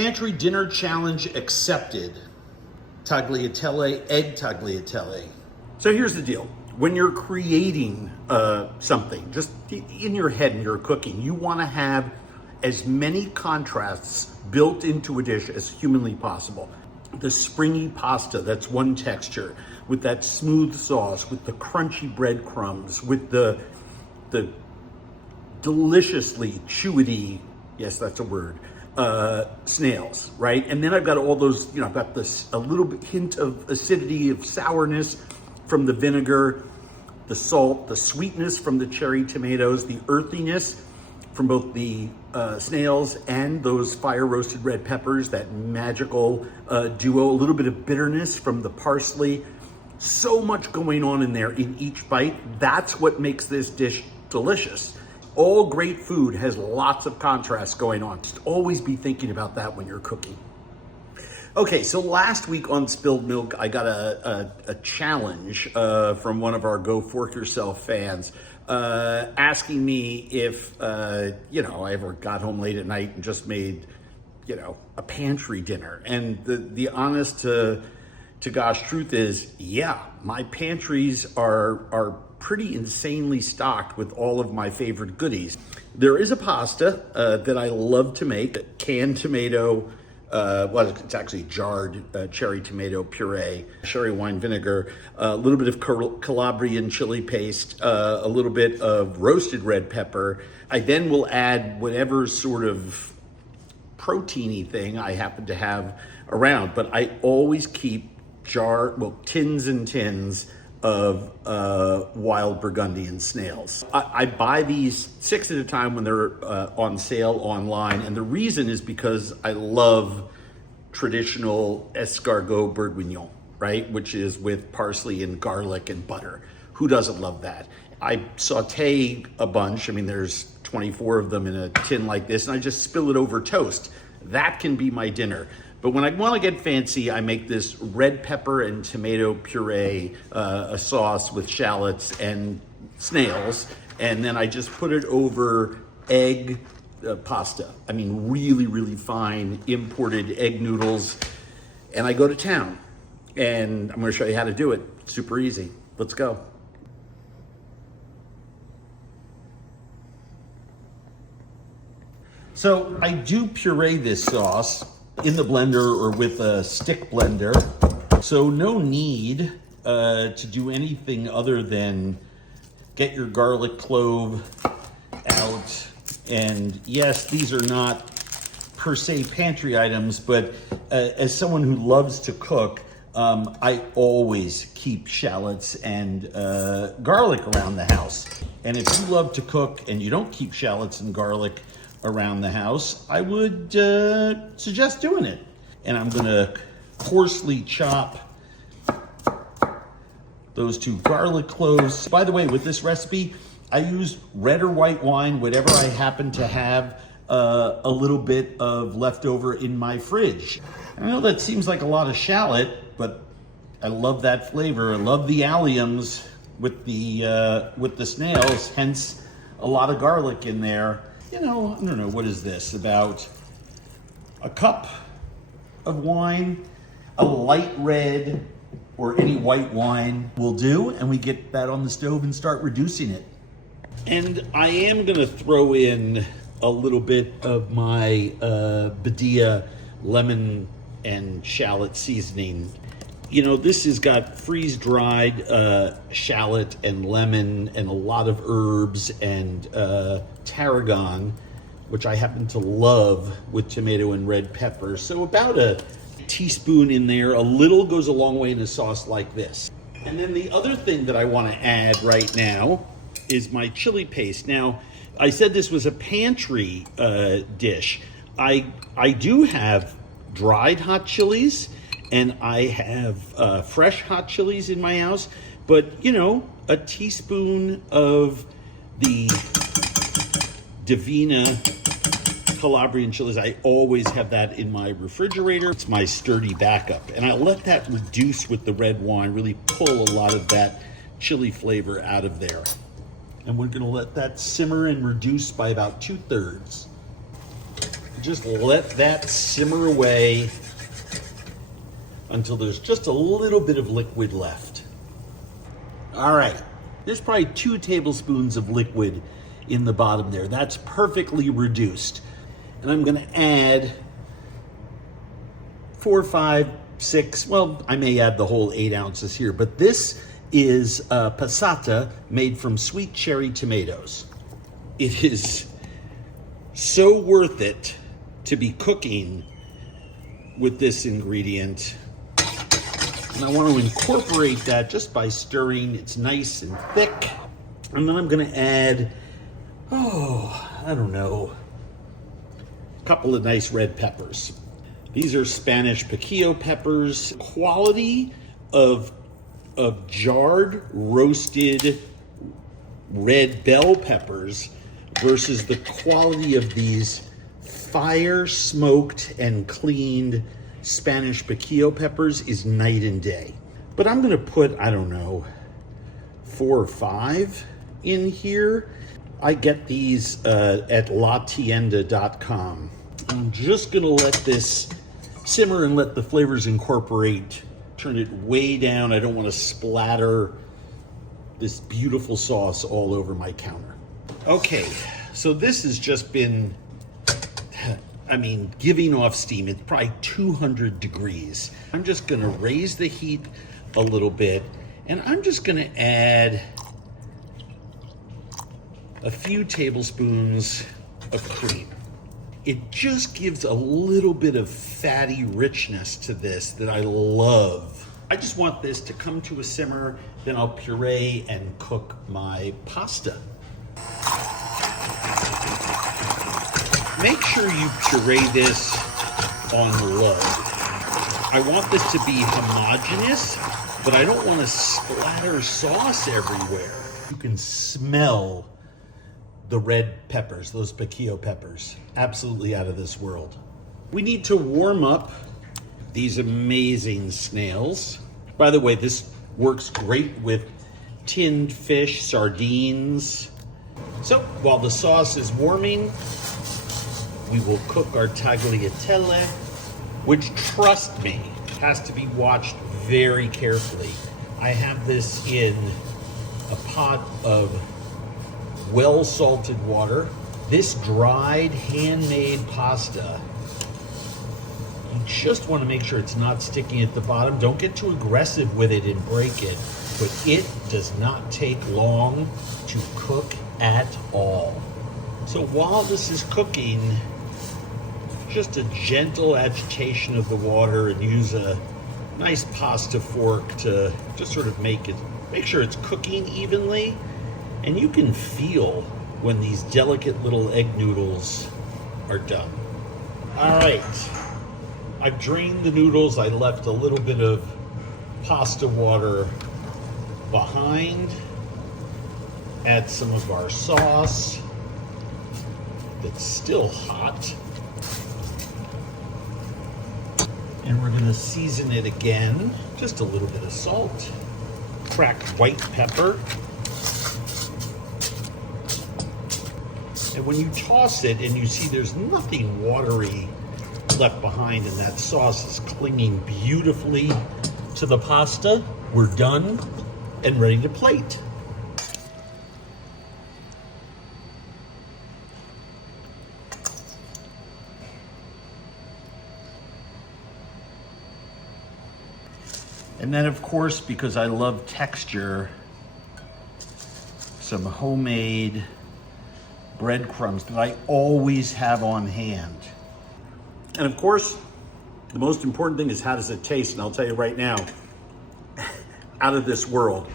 Pantry dinner challenge accepted. Tagliatelle, egg tagliatelle. So here's the deal. When you're creating something, just in your head and you're cooking, you want to have as many contrasts built into a dish as humanly possible. The springy pasta, that's one texture, with that smooth sauce, with the crunchy breadcrumbs, with the deliciously chewy, yes, that's a word, snails, right? And then I've got all those, I've got a little bit hint of acidity, of sourness from the vinegar, the salt, the sweetness from the cherry tomatoes, the earthiness from both the snails and those fire roasted red peppers, that magical duo, a little bit of bitterness from the parsley. So much going on in there in each bite. That's what makes this dish delicious. All great food has lots of contrast going on. Just always be thinking about that when you're cooking. Okay, so last week on Spilled Milk, I got a challenge from one of our Go Fork Yourself fans asking me if, I ever got home late at night and just made, a pantry dinner. And the honest to gosh truth is, yeah, my pantries are pretty insanely stocked with all of my favorite goodies. There is a pasta that I love to make, canned tomato, it's actually jarred cherry tomato puree, sherry wine vinegar, a little bit of Calabrian chili paste, a little bit of roasted red pepper. I then will add whatever sort of proteiny thing I happen to have around, but I always keep tins and tins of wild Burgundian snails. I buy these 6 at a time when they're on sale online, and the reason is because I love traditional escargot bourguignon, right? Which is with parsley and garlic and butter. Who doesn't love that? I saute a bunch. There's 24 of them in a tin like this, and I just spill it over toast. That can be my dinner. But when I want to get fancy, I make this red pepper and tomato puree, a sauce with shallots and snails, and then I just put it over egg pasta. Really, really fine imported egg noodles, and I go to town. And I'm going to show you how to do it. Super easy. Let's go. So I do puree this sauce in the blender or with a stick blender. So no need to do anything other than get your garlic clove out. And yes, these are not per se pantry items, but as someone who loves to cook, I always keep shallots and garlic around the house. And if you love to cook and you don't keep shallots and garlic around the house, I would suggest doing it. And I'm gonna coarsely chop those 2 garlic cloves. By the way, with this recipe, I use red or white wine, whatever I happen to have a little bit of leftover in my fridge. I know that seems like a lot of shallot, but I love that flavor. I love the alliums with the snails, hence a lot of garlic in there. I don't know, what is this? About a cup of wine, a light red or any white wine will do, and we get that on the stove and start reducing it. And I am gonna throw in a little bit of my Badia lemon and shallot seasoning. This has got freeze-dried shallot and lemon and a lot of herbs and tarragon, which I happen to love with tomato and red pepper. So about a teaspoon in there. A little goes a long way in a sauce like this. And then the other thing that I want to add right now is my chili paste. Now, I said this was a pantry dish. I do have dried hot chilies, and I have fresh hot chilies in my house, but a teaspoon of the Divina Calabrian chilies, I always have that in my refrigerator. It's my sturdy backup, and I let that reduce with the red wine, really pull a lot of that chili flavor out of there. And we're gonna let that simmer and reduce by about 2/3. Just let that simmer away until there's just a little bit of liquid left. All right, there's probably 2 tablespoons of liquid in the bottom there. That's perfectly reduced. And I'm gonna add 4, 5, 6, well, I may add the whole 8 ounces here, but this is passata made from sweet cherry tomatoes. It is so worth it to be cooking with this ingredient. And I want to incorporate that just by stirring. It's nice and thick. And then I'm going to add, I don't know, a couple of nice red peppers. These are Spanish piquillo peppers. Quality of jarred, roasted red bell peppers versus the quality of these fire smoked and cleaned Spanish piquillo peppers is night and day. But I'm gonna put, I don't know, 4 or 5 in here. I get these at latienda.com. I'm just gonna let this simmer and let the flavors incorporate. Turn it way down. I don't want to splatter this beautiful sauce all over my counter. Okay, so this has just been, giving off steam. It's probably 200 degrees. I'm just gonna raise the heat a little bit, and I'm just gonna add a few tablespoons of cream. It just gives a little bit of fatty richness to this that I love. I just want this to come to a simmer, then I'll puree and cook my pasta. Make sure you puree this on low. I want this to be homogeneous, but I don't want to splatter sauce everywhere. You can smell the red peppers, those piquillo peppers, absolutely out of this world. We need to warm up these amazing snails. By the way, this works great with tinned fish, sardines. So while the sauce is warming, we will cook our tagliatelle, which, trust me, has to be watched very carefully. I have this in a pot of well-salted water. This dried, handmade pasta, you just want to make sure it's not sticking at the bottom. Don't get too aggressive with it and break it, but it does not take long to cook at all. So while this is cooking, just a gentle agitation of the water, and use a nice pasta fork to just sort of make sure it's cooking evenly. And you can feel when these delicate little egg noodles are done. All right, I've drained the noodles. I left a little bit of pasta water behind. Add some of our sauce that's still hot. And we're gonna season it again. Just a little bit of salt, cracked white pepper. And when you toss it and you see there's nothing watery left behind and that sauce is clinging beautifully to the pasta, we're done and ready to plate. And then, of course, because I love texture, some homemade breadcrumbs that I always have on hand. And of course, the most important thing is, how does it taste? And I'll tell you right now, out of this world.